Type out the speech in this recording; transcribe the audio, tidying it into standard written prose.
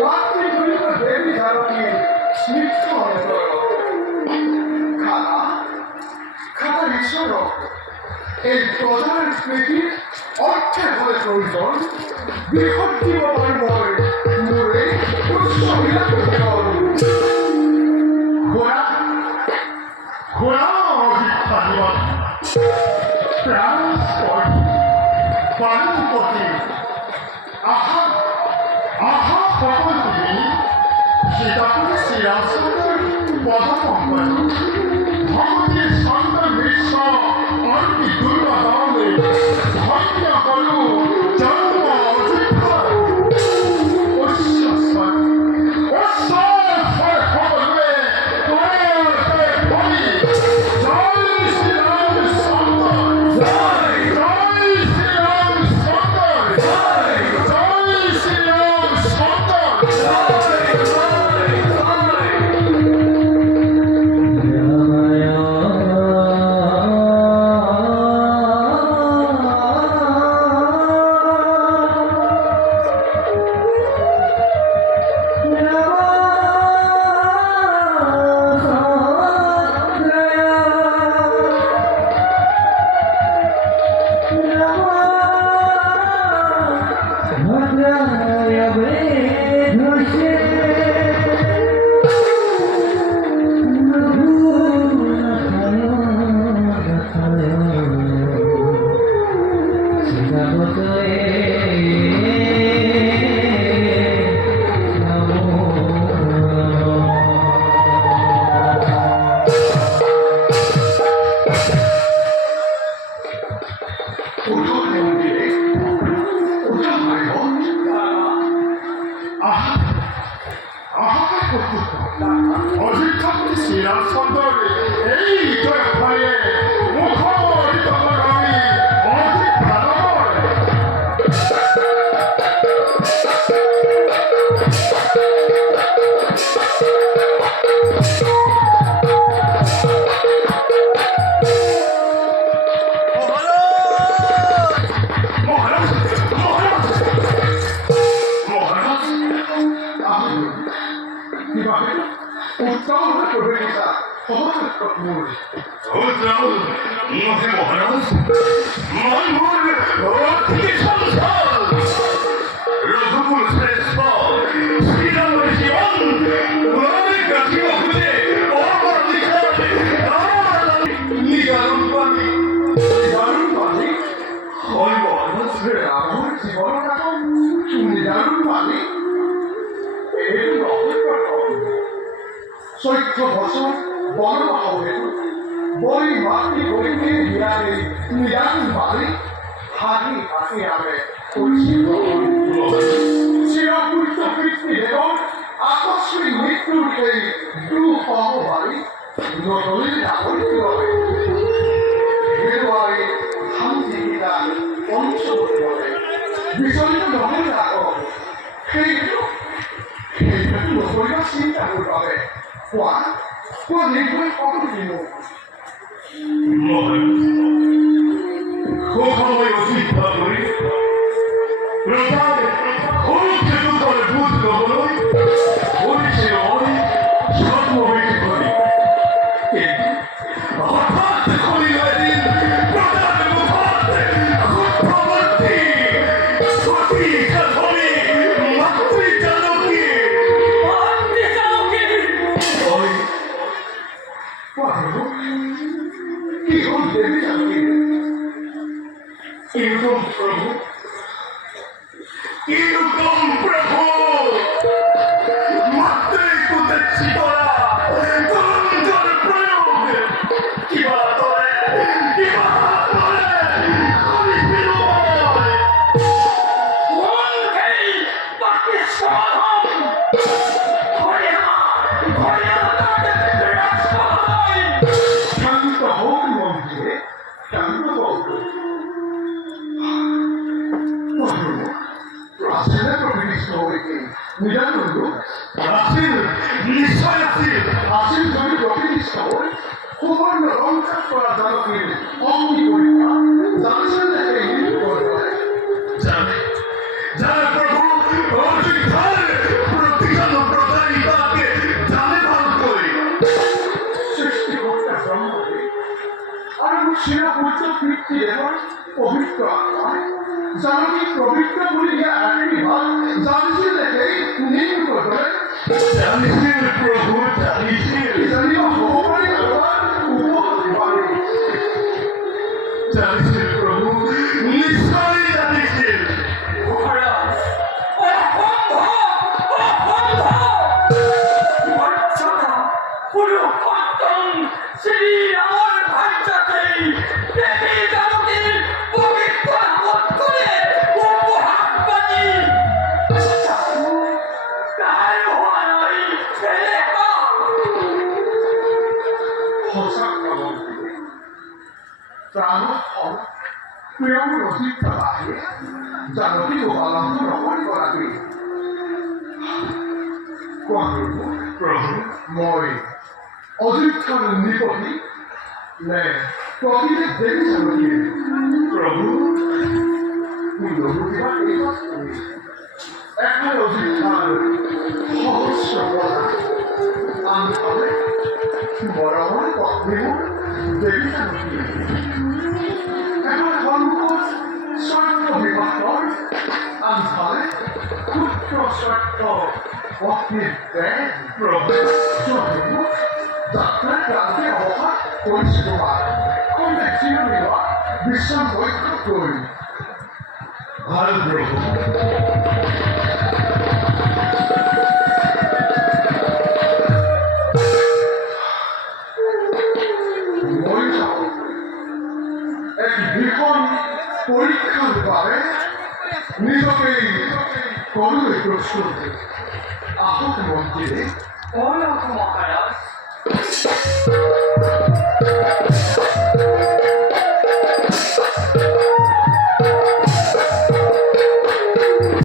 মাতৃ দেবী ধারণী স্নিগ্ধ অন্তর এই প্রজার স্মৃতি অর্থে হলে প্রয়োজন বৃহৎ জীবনের ময় মোড়ে উৎসবিলা করতে হবে ঘোড়া ঘোড়া অভিক্ষা জীবন প্রাণ পানুপতি আহা আহা সকল তুমি সীতাপুর শ্রীরাষ্ট্রের পদপঙ্কজ ভগবতীর সন্তান বিশ্ব অন্তি দুর্গা দামে হত্যা করু জন্ম অযোধ্যা চৈত্র বছর বনবাহ হেতু বই মাটি বইতে হিয়ারে নিরান বাড়ি হাগি হাসি আবে চিরপুষ্ট পৃথিবী এবং আকস্মিক মৃত্যুর সেই দুঃসহ বাড়ি নদীর নাগরিক হবে ফেব্রুয়ারি শান্তিহিতা পঞ্চমী হবে বিচলিত নদীর নাগর সেইটা নকরিবা চিন্তা করতে হবে কোন নির্ভয় কত দিন খুব সময় অভিজ্ঞতা করি চিরপূজ্য পিতৃদেবর পবিত্র আত্মায় জানকী পবিত্র বলে দিয়া একেরই ভাগ জানিছিল দেখে নিম্ন করে জানিছিল প্রভু জানিছিল জানিও হব পারে আবার উপহার পারে জানিছিল প্রভু নিশ্চয় জানিছিল মহারাজ মর্যাদা পুরুষোত্তম শ্রী রামর ভাইটাকেই দেবী জানকীর পবিত্র আমোদ করে উপহার পানি তার হওয়া নয় ছেলে হসাক কামন প্রাণ ফল প্রিয়ম রচিতা বাহে জানকী গোপালন্ত রমণ করাবে কোয়াকর্ম প্রভু মই অযোধ্যার নিপতি নে প্রকৃতি দেবী জানকী প্রভু নবুদ্ধিবা এই কাজ করি এখন অযোধ্যার সহস্র পদা আনফালে বরমণ পত্নীমূল দেবী জানকী এখন সন্মুখত স্বার্থ বিভাগৰ আনফালে ক্ষুদ্ৰ স্বার্থ পত্নীৰ দেহ প্রভু প্রভু যাত্রার ক্রান্তি অবহার পরিষ্কার কমে চিরনিবা বিশ্রাম বৈঠক করি ভাল প্রভু মই যাওঁ এক ভীষণ পৰীক্ষাৰ বাবে নিজকেই কৰিবলৈ প্ৰস্তুত আহক মন্ত্ৰী মহারাজ